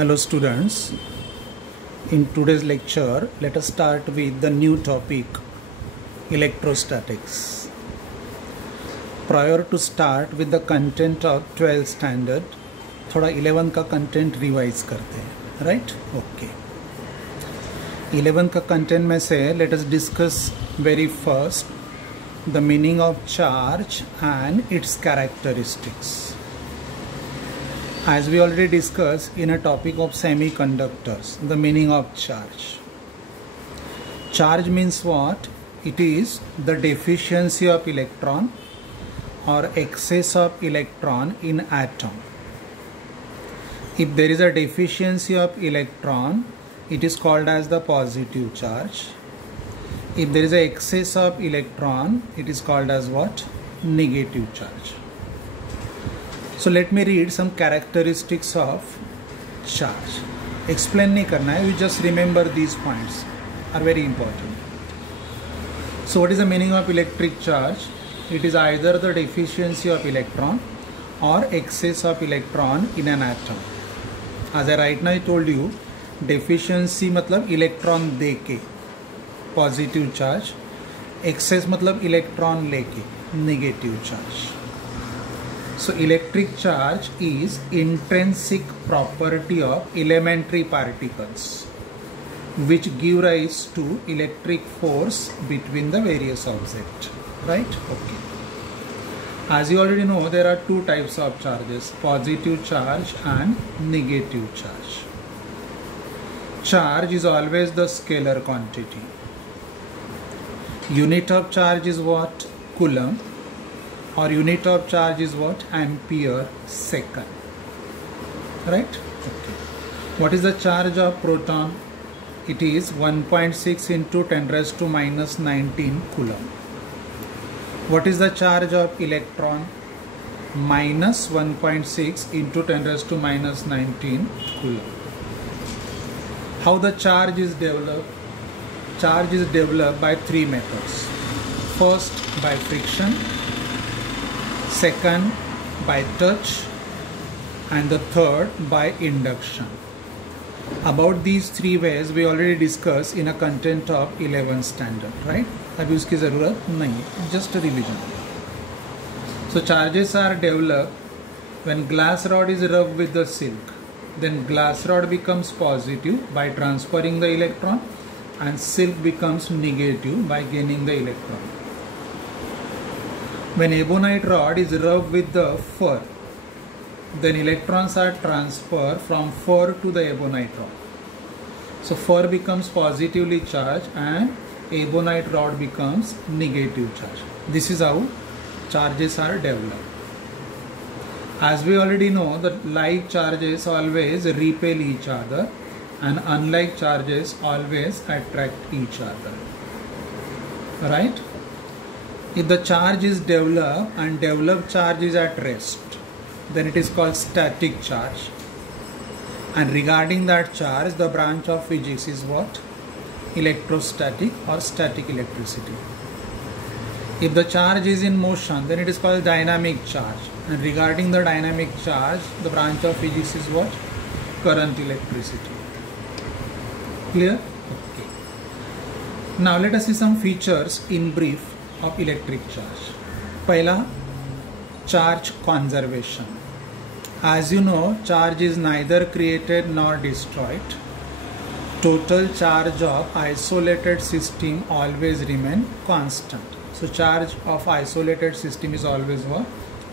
Hello students, in today's lecture let us start with the new topic electrostatics. Prior to start with the content of 12th standard, थोड़ा 11 का content revise करते हैं, right? Okay. 11 का content में से let us discuss very first the meaning of charge and its characteristics. As we already discussed in a topic of semiconductors, the meaning of charge. Charge means what? It is the deficiency of electron or excess of electron in atom. If there is a deficiency of electron, it is called as the positive charge. If there is an excess of electron, it is called as what? Negative charge. So let me read some characteristics of charge. Explain नहीं करना है, you just remember these points are very important. So what is the meaning of electric charge? It is either the deficiency of electron or excess of electron in an atom. As I right now told you, deficiency मतलब electron दे के positive charge, excess मतलब electron लेके negative charge. So electric charge is intrinsic property of elementary particles which give rise to electric force between the various objects, right? Okay. As you already know, there are two types of charges, positive charge and negative charge. Charge is always the scalar quantity. Unit of charge is what? Coulomb. Or unit of charge is what? Ampere second. Right? Okay. What is the charge of proton? It is 1.6 into 10 raised to minus 19 coulomb. What is the charge of electron? Minus 1.6 into 10 raised to minus 19 coulomb. How the charge is developed? Charge is developed by three methods. First, by friction. Second, by touch, and the third by induction. About these three ways we already discussed in a content of 11th standard, right? अभी उसकी ज़रूरत नहीं, just a revision. So charges are developed when glass rod is rubbed with the silk. Then glass rod becomes positive by transferring the electron, and silk becomes negative by gaining the electron. When ebonite rod is rubbed with the fur, then electrons are transferred from fur to the ebonite rod. So fur becomes positively charged and ebonite rod becomes negative charge. This is how charges are developed. As we already know, that like charges always repel each other and unlike charges always attract each other. Right? If the charge is developed and developed charge is at rest, then it is called static charge. And regarding that charge, the branch of physics is what? Electrostatic or static electricity. If the charge is in motion, then it is called dynamic charge. And regarding the dynamic charge, the branch of physics is what? Current electricity. Clear? Okay. Now let us see some features in brief of electric charge. Pehla, charge conservation. As you know, charge is neither created nor destroyed. Total charge of isolated system always remain constant. So charge of isolated system is always what?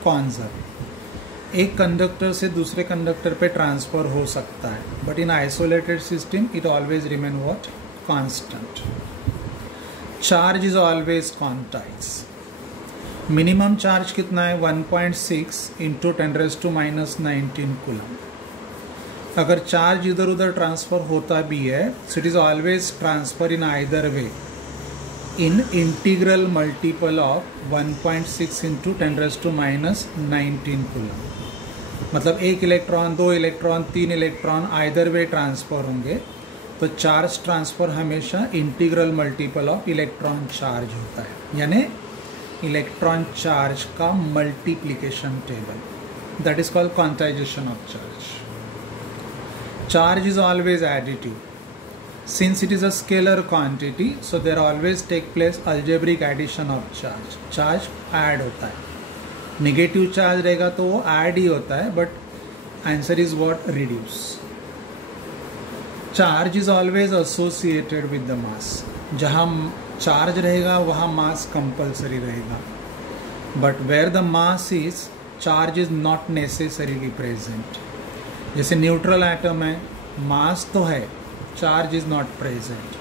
Conserved. एक conductor से दूसरे conductor पे transfer हो सकता है, but in isolated system it always remain what? Constant. Charge is always quantized. Minimum charge कितना है? 1.6 into 10 raised to minus 19 coulomb. अगर चार्ज इधर उधर ट्रांसफर होता भी है, so it is always transfer in either way in integral multiple of 1.6 into 10 raised to minus 19 coulomb. मतलब एक इलेक्ट्रॉन, दो इलेक्ट्रॉन, तीन इलेक्ट्रॉन आइदर वे ट्रांसफर होंगे, तो चार्ज ट्रांसफर हमेशा integral multiple of electron charge होता है, यानी इलेक्ट्रॉन चार्ज का multiplication table. That is called quantization of charge. Charge is always additive. Since it is a scalar quantity, so there always take place algebraic addition of charge. Charge add होता है. Negative charge रहेगा तो वो add ही होता है, but answer is what? Reduce. Charge is always associated with the mass. जहाँ charge रहेगा वहाँ mass compulsory रहेगा. But where the mass is, charge is not necessarily present. जैसे न्यूट्रल एटम है, मास तो है, charge is not present.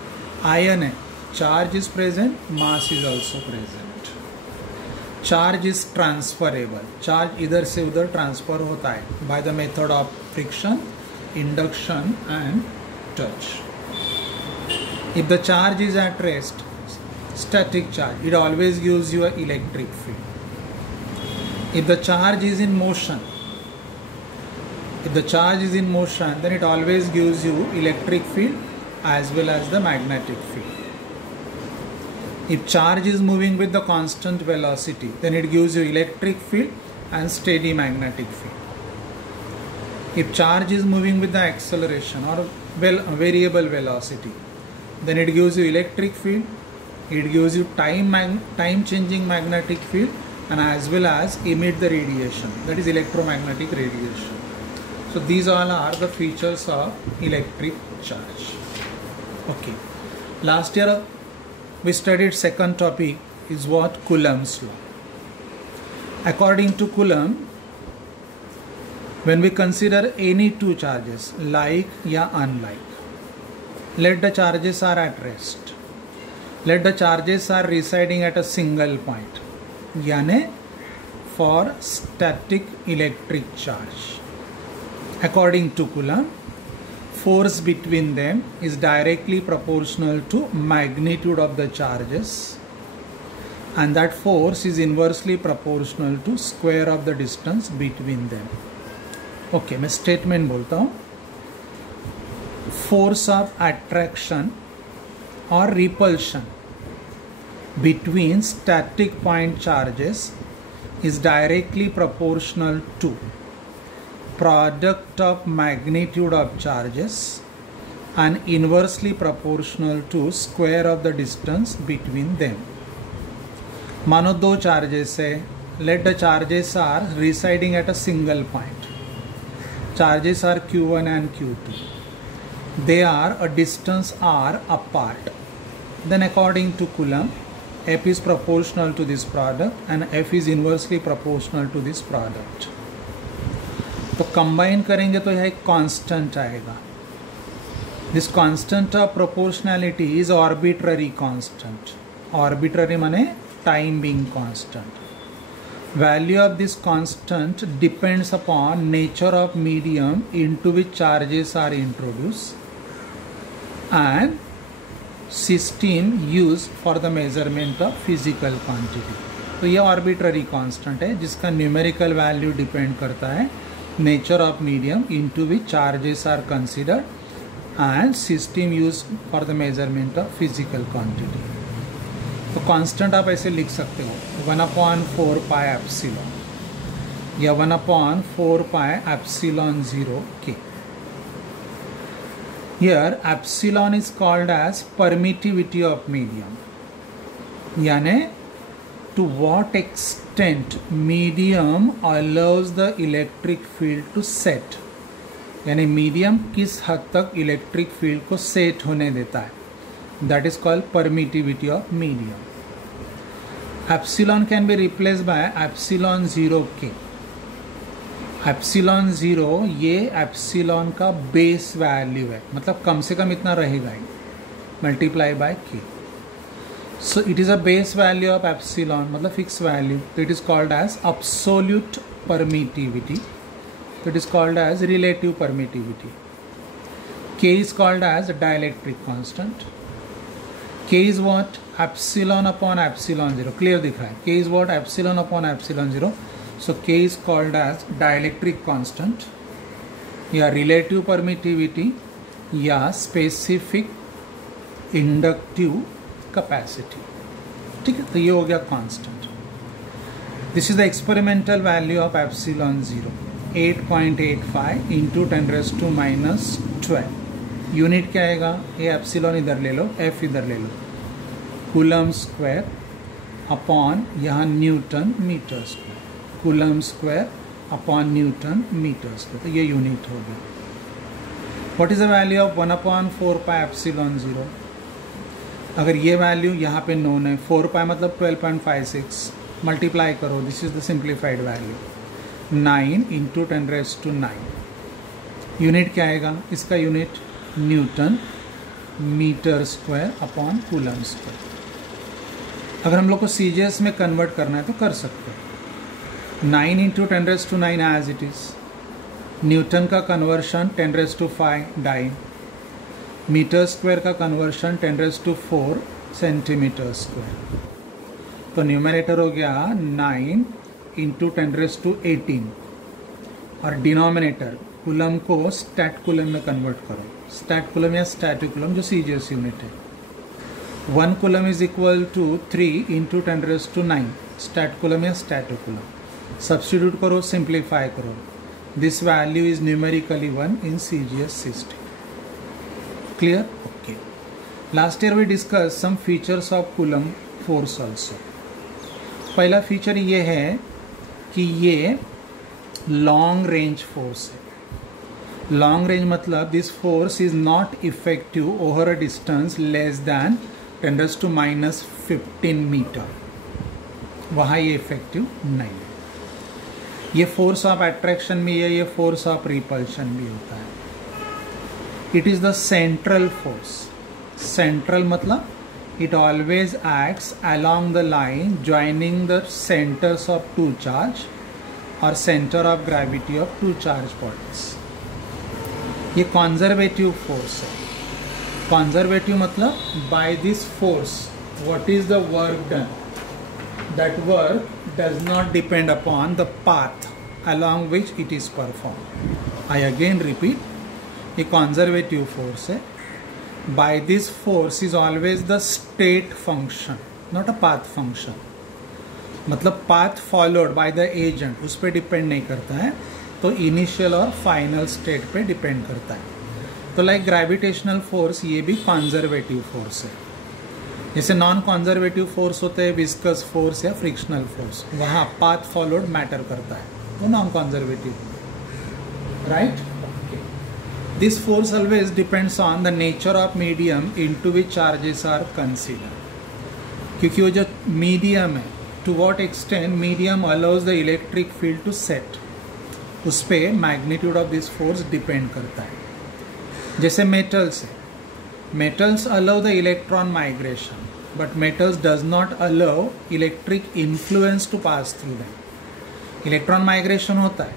Ion है, charge is present, mass is also present. Charge is transferable. Charge इधर से उधर transfer होता है by the method of friction, induction and touch. If the charge is at rest, static charge, it always gives you an electric field. If the charge is in motion, then it always gives you electric field as well as the magnetic field. If charge is moving with the constant velocity, then it gives you electric field and steady magnetic field. If charge is moving with the acceleration or variable velocity, then it gives you electric field, it gives you time changing magnetic field, and as well as emit the radiation, that is electromagnetic radiation. So these all are the features of electric charge. Okay, last year we studied second topic is what? Coulomb's law. According to Coulomb, when we consider any two charges, like या unlike, let the charges are at rest, let the charges are residing at a single point, यानी for static electric charge. According to Coulomb, force between them is directly proportional to magnitude of the charges, and that force is inversely proportional to square of the distance between them. Okay, मैं statement बोलता हूँ. Force of attraction or repulsion between static point charges is directly proportional to product of magnitude of charges and inversely proportional to square of the distance between them. मानो दो charges है, let the charges are residing at a single point. Charges are Q1 and Q2. They are a distance r apart. Then according to Coulomb, F is proportional to this product and F is inversely proportional to this product. तो combine करेंगे तो यह एक constant आएगा. This constant of proportionality is arbitrary constant. Arbitrary माने time being constant. Value of this constant depends upon nature of medium into which charges are introduce and system use for the measurement of physical quantity. तो ये arbitrary constant है जिसका numerical value depend करता है nature of medium into which charges are considered and system used for the measurement of physical quantity. तो constant आप ऐसे लिख सकते हो 1/4 pi epsilon या 1/4 pi epsilon 0 k. Here epsilon is called as permittivity of medium, यानी to what extent medium allows the electric field to set, यानी medium किस हद तक इलेक्ट्रिक फील्ड को सेट होने देता है, that is called permittivity of medium. Epsilon can be replace by epsilon 0 के. एप्सिलॉन 0 ये एप्सिलॉन का बेस वैल्यू है, मतलब कम से कम इतना रहेगा ही, मल्टीप्लाई बाय के. So it is a base value of epsilon, मतलब fixed value. So it is called as absolute permittivity. So it is called as relative permittivity. K is called as dielectric constant. K is what? Epsilon upon epsilon 0. Clear दिख रहा है. K is what? Epsilon upon epsilon 0. So K is called as dielectric constant, या relative permittivity, या specific inductive capacity. ठीक है, तो ये हो गया constant. This is the experimental value of epsilon 0. 8.85 into 10⁻⁻12। Unit क्या आएगा, ये एप्सिलॉन इधर ले लो, एफ इधर ले लो, कूलम स्क्वायर अपॉन यहाँ newton metre square, coulomb square upon newton metre square. तो ये यूनिट हो गया। What is the value of 1/4 pi epsilon 0? अगर ये वैल्यू यहाँ पे नोन है, 4 पाई मतलब 12.56, मल्टीप्लाई करो, this is the simplified value, 9 into 10⁻⁹। Unit क्या आएगा, इसका unit newton metre square upon coulomb square. अगर हम लोग को सीजीएस में कन्वर्ट करना है तो कर सकते हैं। 9 into 10⁻⁹ as it is, newton का कन्वर्शन 10⁵ डाइन, मीटर स्क्वायर का कन्वर्शन 10⁴ सेंटीमीटर स्क्वायर। तो न्यूमरेटर हो गया 9 इंटू 10⁻18 और डिनोमिनेटर कूलम को स्टैट कूलम में कन्वर्ट करो, स्टैट कूलम या स्टैटिक कूलम जो सीजीएस यूनिट है। 1 coulomb is equal to 3 into 10⁻⁹, stat coulomb या स्टैटिक कूलम। सब्स्टिट्यूट करो, सिंप्लीफाई करो, this value is numerically 1 in CGS system. Clear? Okay. Last year we discuss some features of Coulomb force also. पहला feature ये है कि ये long range force है। Long range मतलब this force is not effective over a distance less than 10⁻⁻15 metre, वहाँ ये effective नहीं है। ये फोर्स ऑफ अट्रैक्शन भी है, ये फोर्स ऑफ रिपल्शन भी होता है। It is the central force. Central मतलब it always acts along the line joining the centers of two charge or center of gravity of two charge bodies. ये conservative force है। Conservative मतलब by this force what is the work done? That work does not depend upon the path along which it is performed. I again repeat, ये conservative force है। By this force is always the state function, not a path function. मतलब path followed by the agent उस पर depend नहीं करता है, तो initial और फाइनल स्टेट पे डिपेंड करता है। तो लाइक ग्रेविटेशनल फोर्स, ये भी कंजर्वेटिव फोर्स है। जैसे नॉन कंजर्वेटिव फोर्स होते हैं विस्कस फोर्स या फ्रिक्शनल फोर्स, वहाँ पाथ फॉलोड मैटर करता है, तो non conservative, right? This force always depends on the nature of medium into which charges are considered. क्योंकि वो जो मीडियम है, to what extent medium allows the electric field to set, उस पर magnitude of this force depend करता है। जैसे metals है, metals allow the electron migration, but metals does not allow electric influence to pass through them. Electron migration होता है,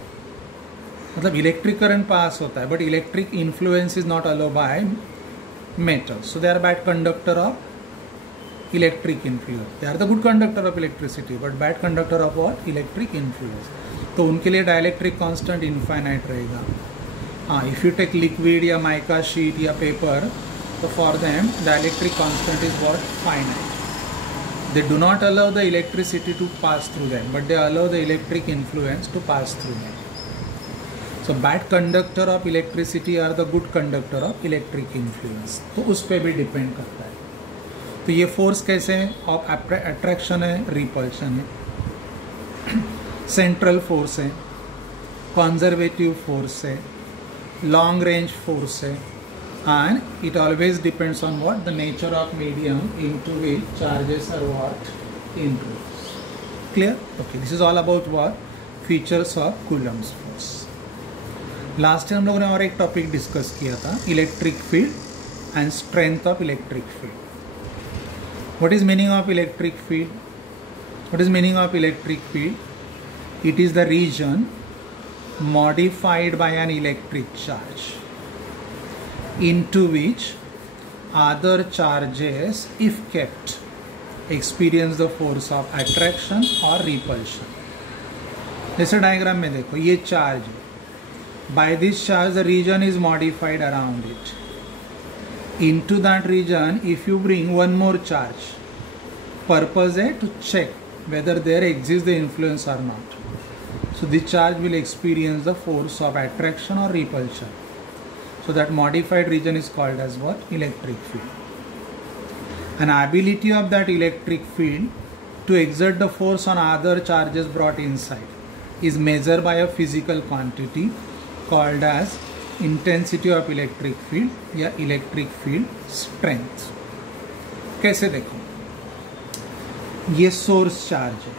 मतलब electric current pass होता है, but electric influence is not allow by metal, so they are bad conductor of electric influence. They are the good conductor of electricity but bad conductor of what? Electric influence. तो उनके लिए dielectric constant infinite रहेगा। हाँ, if you take liquid या mica sheet या paper, तो for them dielectric constant is what? Finite. They do not allow the electricity to pass through them, but they allow the electric influence to pass through them. So bad conductor of electricity are the good conductor of electric influence. तो उस पर भी depend करता है। तो ये force कैसे है? ऑफ अट्रैक्शन है, रिपल्शन है, सेंट्रल फोर्स है, कंजर्वेटिव फोर्स है, लॉन्ग रेंज फोर्स है, and it always depends on what? The nature of medium into which charges are what? Influence. Clear? Okay, this is all about what? Features of Coulomb's force. Last time हम लोगों ने और एक topic discuss किया था, electric field and strength of electric field. What is meaning of electric field? What is meaning of electric field? It is the region modified by an electric charge into which other charges if kept experience the force of attraction और repulsion. जैसे diagram में देखो, ये charge है, by this charge the region is modified around it. Into that region if you bring one more charge, purpose है to check whether there exists the influence or not. So this charge will experience the force of attraction or repulsion. So that modified region is called as what? Electric field. An ability of that electric field to exert the force on other charges brought inside is measured by a physical quantity called as intensity of electric field या electric field strength. कैसे देखो, ये source charge है.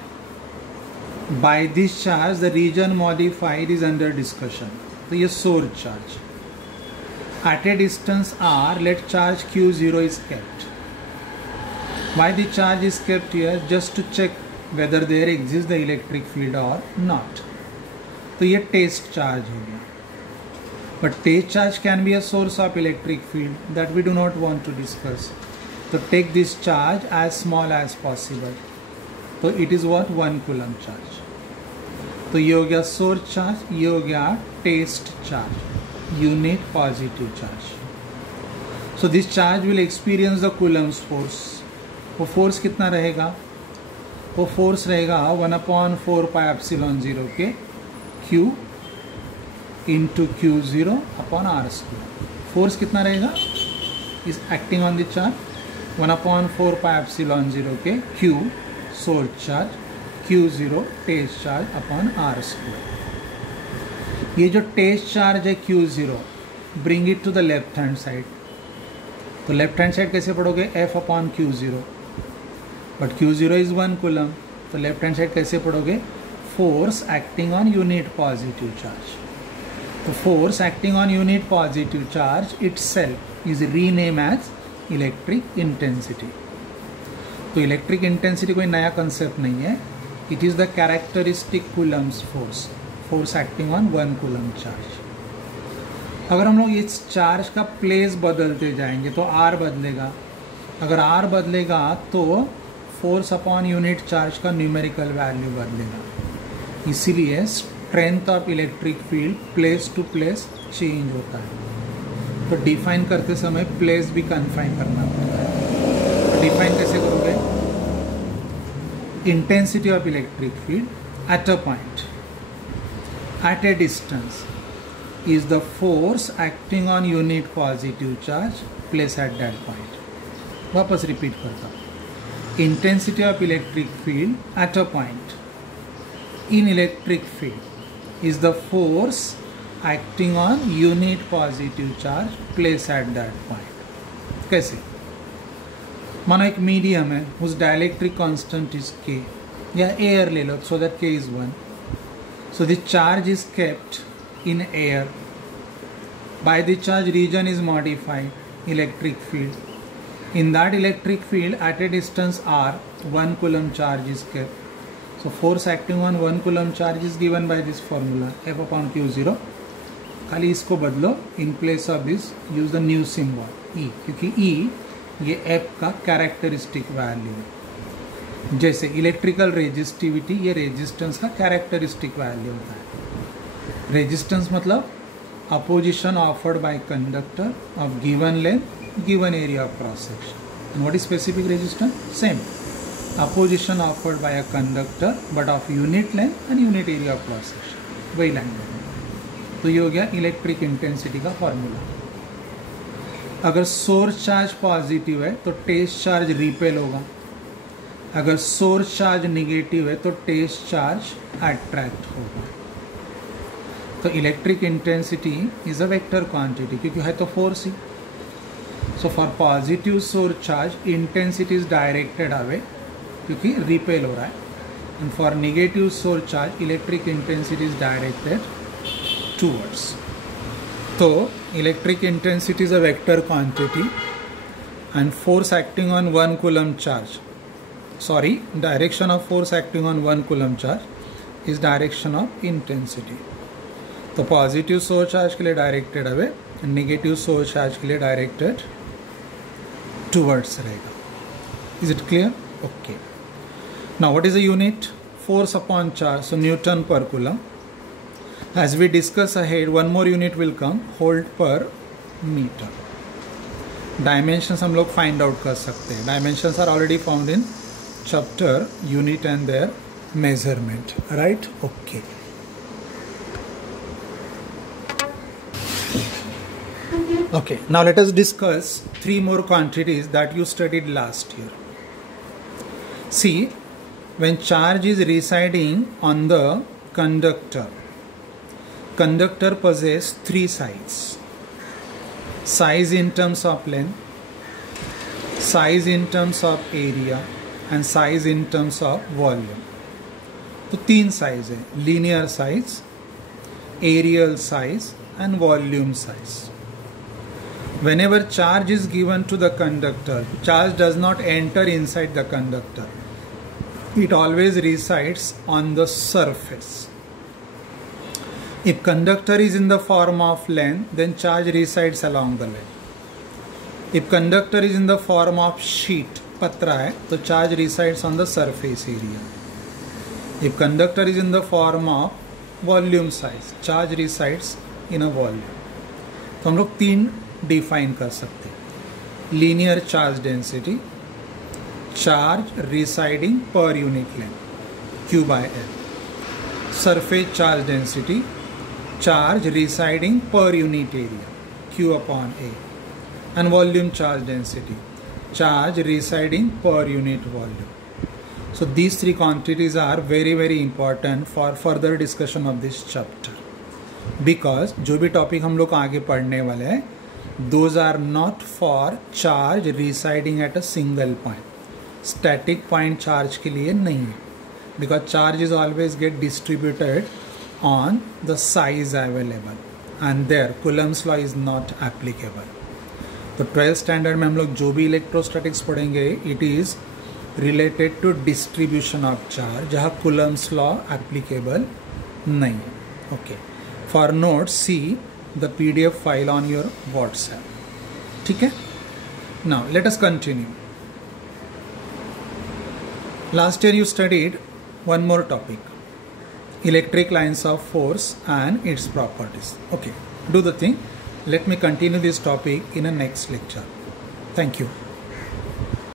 By this charge the region modified is under discussion. तो ये source charge. At a distance r, let charge q0 is kept. Why the charge is kept here? Just to check whether there exists the electric field or not. तो ये test charge हो गया. But test charge can be a source of electric field that we do not want to discuss. So take this charge as small as possible. So it is what? 1 coulomb charge. तो ये हो गया source charge, ये हो गया test charge, unit positive charge. So this charge will experience the coulomb's force. वो force कितना रहेगा? वो force रहेगा 1/4 pi epsilon 0 के Q into Q0 upon R square. Force कितना रहेगा? Is acting on the charge 1/4 pi epsilon 0 के Q source charge, Q0 test charge upon R square. ये जो test charge है Q0, bring it to the left hand side. तो left hand side कैसे पढ़ोगे? F upon Q0. But Q0 is 1 coulomb. तो left hand side कैसे पढ़ोगे? Force acting on unit positive charge. The force acting on unit positive charge itself is renamed as electric intensity. तो electric intensity कोई नया concept नहीं है. It is the characteristic coulomb's force. Force acting on 1 coulomb charge. अगर हम लोग इस charge का प्लेस बदलते जाएंगे तो R बदलेगा. अगर R बदलेगा तो फोर्स अपॉन यूनिट चार्ज का न्यूमेरिकल वैल्यू बदलेगा. इसीलिए strength of electric field place to place change होता है. तो डिफाइन करते समय प्लेस भी कन्फाइन करना पड़ता है. डिफाइन कैसे करोगे? Intensity of electric field at a point at a distance is the force acting on unit positive charge placed at that point. वापस रिपीट करता हूँ. Intensity of electric field at a point in electric field is the force acting on unit positive charge placed at that point. कैसे? मानो एक medium है whose dielectric constant is K, या air ले लो so that K is 1. So the charge is kept in air. By the charge region is modified electric field. In that electric field at a distance r, 1 coulomb charge is kept. So force acting on 1 coulomb charge is given by this formula F upon Q0. खाली इसको बदलो. In place of this use the new symbol E, क्योंकि E ये F का characteristic value है. जैसे electrical resistivity ये resistance का कैरेक्टरिस्टिक वैल्यू होता है. रेजिस्टेंस मतलब opposition offered by conductor of given length, given area of cross section. And what is specific resistance? Same. Opposition offered by a conductor but of unit length and unit area of cross section. वही language. तो ये हो गया electric intensity का formula. अगर source charge positive है तो test charge repel होगा. अगर सोर्स चार्ज निगेटिव है तो टेस्ट चार्ज अट्रैक्ट होगा. तो electric intensity is a vector quantity क्योंकि है तो फोर्स ही. So for positive source charge intensity is directed away क्योंकि रिपेल हो रहा है. And for negative source charge electric intensity is directed towards. तो electric intensity is a vector quantity and force acting on 1 coulomb charge, sorry direction of force acting on 1 coulomb charge is direction of intensity. तो positive source charge के लिए directed away, negative source charge के लिए directed towards रहेगा. Is it clear? Okay. Now what is the unit? Force upon charge, so newton per coulomb. As we discuss ahead one more unit will come, volt per meter. Dimensions हम लोग फाइंड आउट कर सकते हैं. Dimensions are already found in chapter unit and their measurement, right? Okay. Okay, now let us discuss three more quantities that you studied last year. See, when charge is residing on the conductor, conductor possesses three sides: size in terms of length, size in terms of area, and size in terms of volume. तो तीन size है: linear size, areal size, and volume size. Whenever charge is given to the conductor, charge does not enter inside the conductor. It always resides on the surface. If conductor is in the form of length, then charge resides along the length. If conductor is in the form of sheet, patra hai, तो charge resides on the surface area. If conductor is in the form of volume size, charge resides in a volume. तो हम लोग तीन define कर सकते हैं: linear charge density, charge residing per unit length Q by L, surface charge density, charge residing per unit area Q upon A, and volume charge density, charge residing per unit volume. So these three quantities are very important for further discussion of this chapter, because जो भी topic हम लोग आगे पढ़ने वाले हैं, those are not for charge residing at a single point. Static point charge के लिए नहीं है, because charge is always get distributed on the size available, and there Coulomb's law is not applicable. तो 12th स्टैंडर्ड में हम लोग जो भी इलेक्ट्रोस्टैटिक्स पढ़ेंगे, it is related to distribution of charge, जहाँ Coulomb's लॉ एप्लीकेबल नहीं है. Okay, for notes see the PDF file on your WhatsApp. ठीक है, now let us continue. Last year you studied one more topic, electric lines of force and its properties. Okay, do the thing. Let me continue this topic in a next lecture. Thank you.